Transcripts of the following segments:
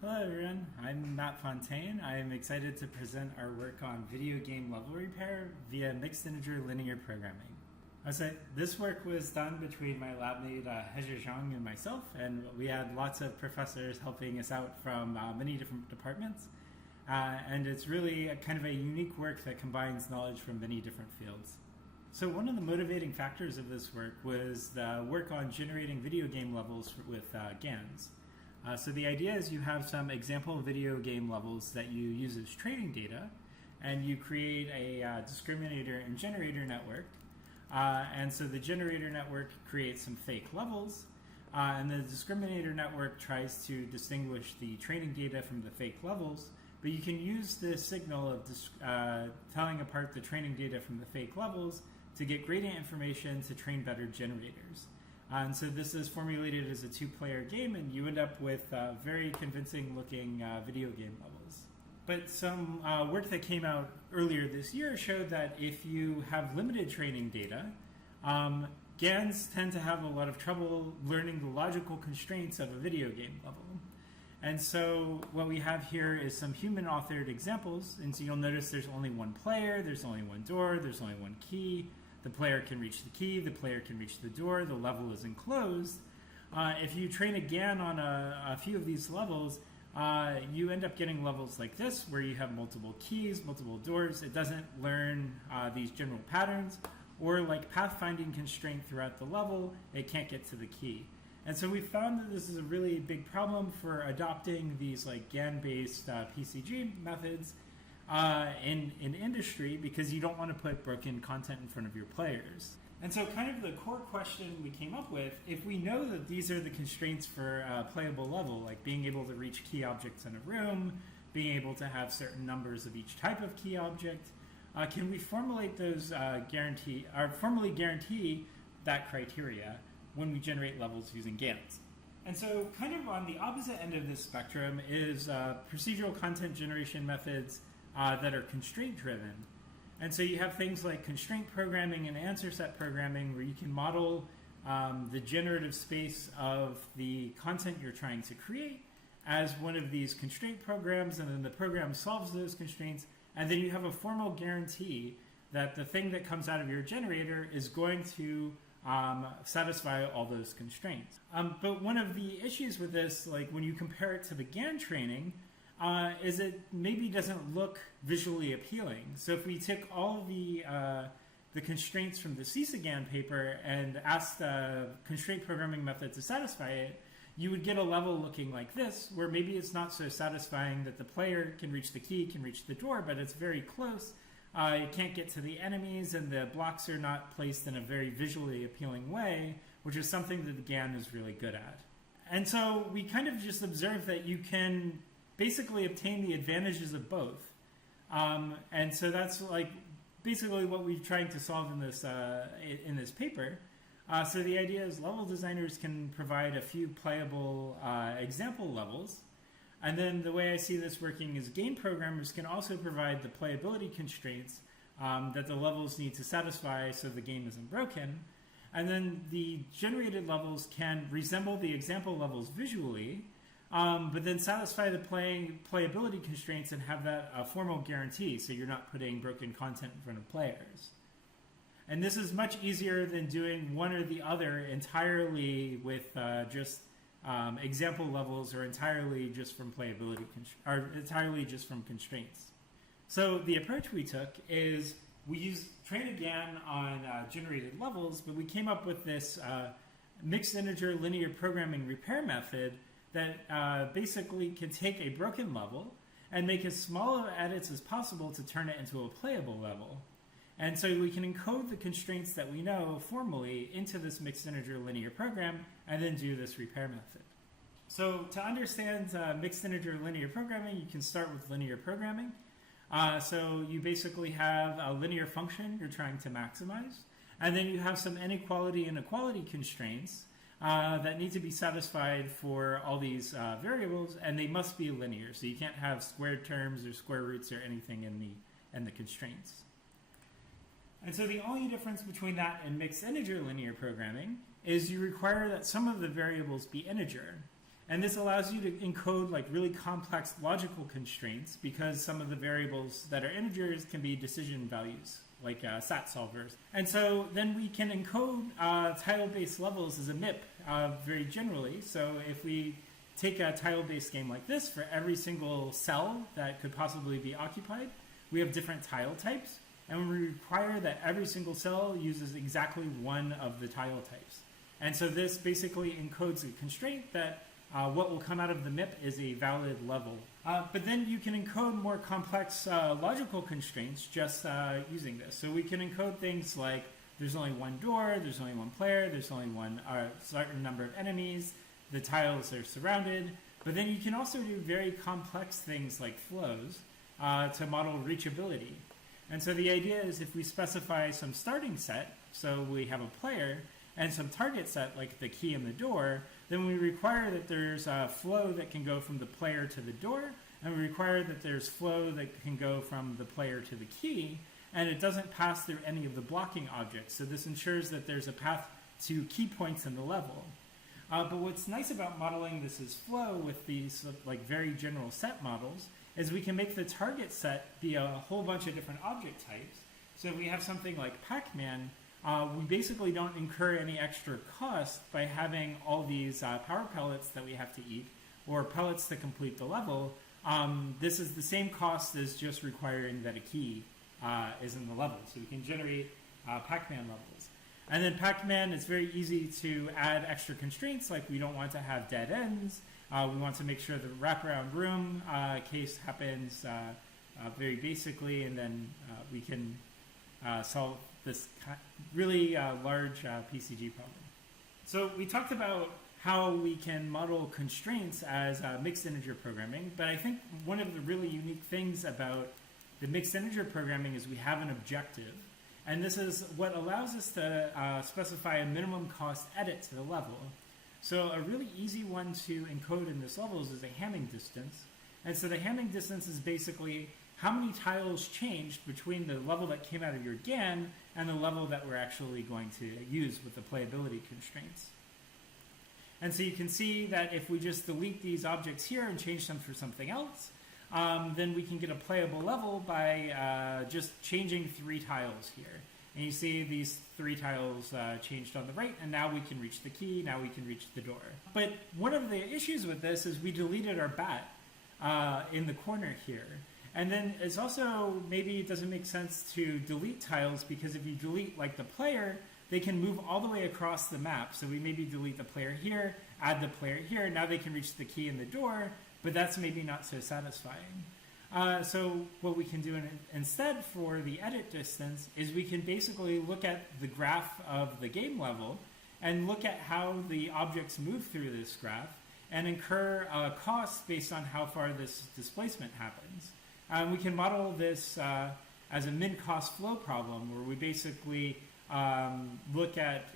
Hello everyone, I'm Matt Fontaine. I am excited to present our work on video game level repair via mixed integer linear programming. This work was done between my lab mate Hejia, Zhang, and myself, and we had lots of professors helping us out from many different departments. And it's really kind of a unique work that combines knowledge from many different fields. So one of the motivating factors of this work was the work on generating video game levels with GANs. So the idea is you have some example video game levels that you use as training data, and you create a discriminator and generator network. And so the generator network creates some fake levels, and the discriminator network tries to distinguish the training data from the fake levels. But you can use this signal of telling apart the training data from the fake levels to get gradient information to train better generators. And so this is formulated as a two-player game, and you end up with very convincing-looking video game levels. But some work that came out earlier this year showed that if you have limited training data, GANs tend to have a lot of trouble learning the logical constraints of a video game level. And so what we have here is some human-authored examples, and so you'll notice there's only one player, there's only one door, there's only one key. The player can reach the key, the player can reach the door, the level is enclosed. If you train a GAN on a few of these levels, you end up getting levels like this, where you have multiple keys, multiple doors. It doesn't learn these general patterns, or like pathfinding constraint throughout the level, it can't get to the key. And so we found that this is a really big problem for adopting these like GAN-based PCG methods in industry, because you don't want to put broken content in front of your players. And so kind of the core question we came up with, if we know that these are the constraints for a playable level, like being able to reach key objects in a room, being able to have certain numbers of each type of key object, can we formulate those formally guarantee that criteria when we generate levels using GANs? And so kind of on the opposite end of this spectrum is procedural content generation methods that are constraint-driven. And so you have things like constraint programming and answer set programming, where you can model the generative space of the content you're trying to create as one of these constraint programs, and then the program solves those constraints, and then you have a formal guarantee that the thing that comes out of your generator is going to satisfy all those constraints. But one of the issues with this, like when you compare it to the GAN training, is it maybe doesn't look visually appealing. So if we took all the constraints from the CISA-GAN paper and asked the constraint programming method to satisfy it, you would get a level looking like this, where maybe it's not so satisfying that the player can reach the key, can reach the door, but it's very close. It can't get to the enemies, and the blocks are not placed in a very visually appealing way, which is something that the GAN is really good at. And so we kind of just observed that you can basically obtain the advantages of both. And so that's like basically what we're trying to solve in this paper. So the idea is level designers can provide a few playable example levels. And then the way I see this working is game programmers can also provide the playability constraints that the levels need to satisfy so the game isn't broken. And then the generated levels can resemble the example levels visually, but then satisfy the playability constraints and have that a formal guarantee, so you're not putting broken content in front of players. And this is much easier than doing one or the other entirely with just example levels, or entirely just from playability or entirely just from constraints. So the approach we took is we used train a GAN on generated levels, but we came up with this mixed integer linear programming repair method that basically can take a broken level and make as small of edits as possible to turn it into a playable level. And so we can encode the constraints that we know formally into this mixed integer linear program, and then do this repair method. So to understand mixed integer linear programming, you can start with linear programming. So you basically have a linear function you're trying to maximize, and then you have some inequality and equality constraints that need to be satisfied for all these variables, and they must be linear. So you can't have squared terms or square roots or anything in the constraints. And so the only difference between that and mixed integer linear programming is you require that some of the variables be integer. And this allows you to encode like really complex logical constraints because some of the variables that are integers can be decision values, like SAT solvers. And so then we can encode tile-based levels as a MIP very generally. So if we take a tile-based game like this, for every single cell that could possibly be occupied, we have different tile types, and we require that every single cell uses exactly one of the tile types. And so this basically encodes a constraint that what will come out of the MIP is a valid level. But then you can encode more complex logical constraints just using this. So we can encode things like there's only one door, there's only one player, there's only one certain number of enemies, the tiles are surrounded. But then you can also do very complex things like flows to model reachability. And so the idea is if we specify some starting set, so we have a player, and some target set like the key and the door, then we require that there's a flow that can go from the player to the door, and we require that there's flow that can go from the player to the key, and it doesn't pass through any of the blocking objects. So this ensures that there's a path to key points in the level. But what's nice about modeling this as flow with these like very general set models is we can make the target set be a whole bunch of different object types. So if we have something like Pac-Man, we basically don't incur any extra cost by having all these power pellets that we have to eat or pellets to complete the level. This is the same cost as just requiring that a key is in the level. So we can generate Pac-Man levels. And then Pac-Man, it's very easy to add extra constraints, like we don't want to have dead ends. We want to make sure the wraparound room case happens very basically, and then we can solve this really large PCG problem. So we talked about how we can model constraints as mixed integer programming, but I think one of the really unique things about the mixed integer programming is we have an objective, and this is what allows us to specify a minimum cost edit to the level. So a really easy one to encode in this level is a Hamming distance, and so the Hamming distance is basically how many tiles changed between the level that came out of your GAN and the level that we're actually going to use with the playability constraints. And so you can see that if we just delete these objects here and change them for something else, then we can get a playable level by just changing 3 tiles here. And you see these 3 tiles changed on the right, and now we can reach the key, now we can reach the door. But one of the issues with this is we deleted our bat in the corner here. And then it's also, maybe it doesn't make sense to delete tiles, because if you delete like the player, they can move all the way across the map. So we maybe delete the player here, add the player here, now they can reach the key and the door, but that's maybe not so satisfying. So what we can do instead for the edit distance is we can basically look at the graph of the game level and look at how the objects move through this graph and incur costs based on how far this displacement happens. We can model this as a min-cost flow problem, where we basically look at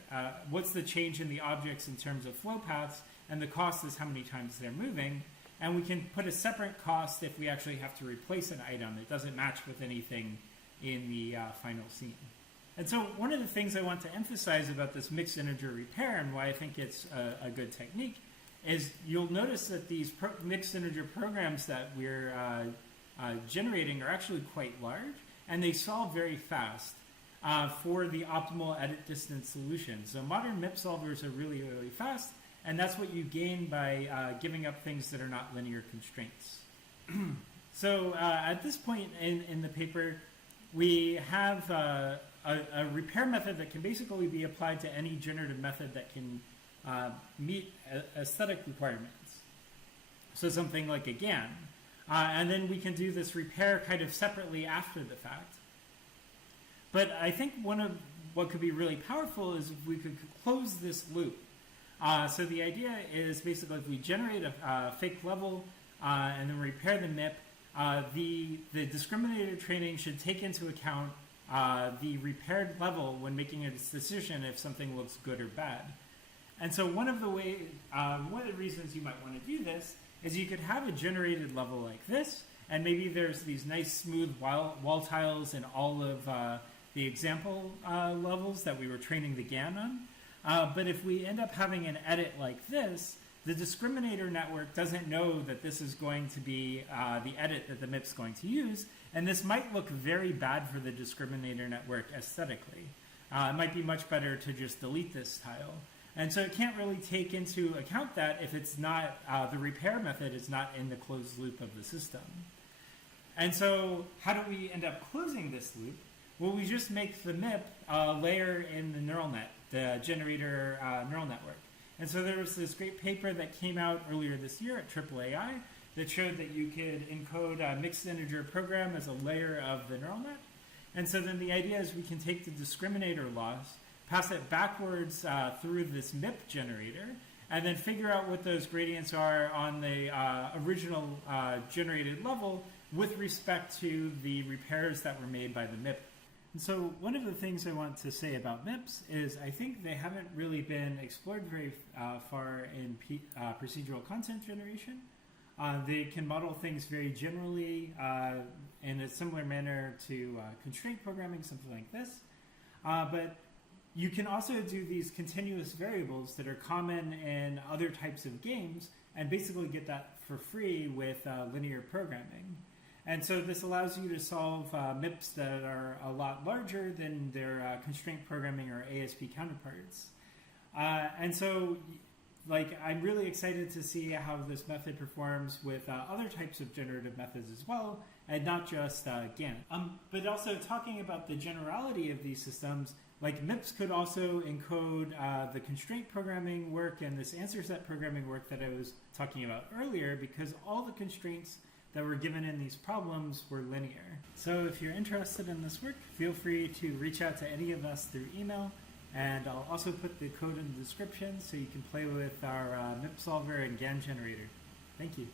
what's the change in the objects in terms of flow paths, and the cost is how many times they're moving. And we can put a separate cost if we actually have to replace an item that doesn't match with anything in the final scene. And so one of the things I want to emphasize about this mixed integer repair and why I think it's a good technique is you'll notice that these mixed integer programs that we're generating are actually quite large, and they solve very fast for the optimal edit distance solution. So modern MIP solvers are really, really fast, and that's what you gain by giving up things that are not linear constraints. So at this point in the paper, we have a repair method that can basically be applied to any generative method that can meet aesthetic requirements. So something like a GAN. And then we can do this repair kind of separately after the fact. But I think one of what could be really powerful is if we could close this loop. So the idea is basically if we generate a fake level and then repair the MIP, the discriminator training should take into account the repaired level when making a decision if something looks good or bad. And so one of the reasons you might want to do this is you could have a generated level like this, and maybe there's these nice smooth wall tiles in all of the example levels that we were training the GAN on. But if we end up having an edit like this, the discriminator network doesn't know that this is going to be the edit that the MIP's going to use, and this might look very bad for the discriminator network aesthetically. It might be much better to just delete this tile. And so it can't really take into account that if it's not, the repair method is not in the closed loop of the system. And so how do we end up closing this loop? Well, we just make the MIP a layer in the neural net, the generator neural network. And so there was this great paper that came out earlier this year at AAAI that showed that you could encode a mixed integer program as a layer of the neural net. And so then the idea is we can take the discriminator loss, pass it backwards through this MIP generator, and then figure out what those gradients are on the original generated level with respect to the repairs that were made by the MIP. And so one of the things I want to say about MIPs is I think they haven't really been explored very far in procedural content generation. They can model things very generally in a similar manner to constraint programming, something like this. But you can also do these continuous variables that are common in other types of games and basically get that for free with linear programming. And so this allows you to solve MIPs that are a lot larger than their constraint programming or ASP counterparts. And so I'm really excited to see how this method performs with other types of generative methods as well, and not just GAN. But also talking about the generality of these systems, like MIPS could also encode the constraint programming work and this answer set programming work that I was talking about earlier, because all the constraints that were given in these problems were linear. So if you're interested in this work, feel free to reach out to any of us through email, and I'll also put the code in the description so you can play with our MIP solver and GAN generator. Thank you.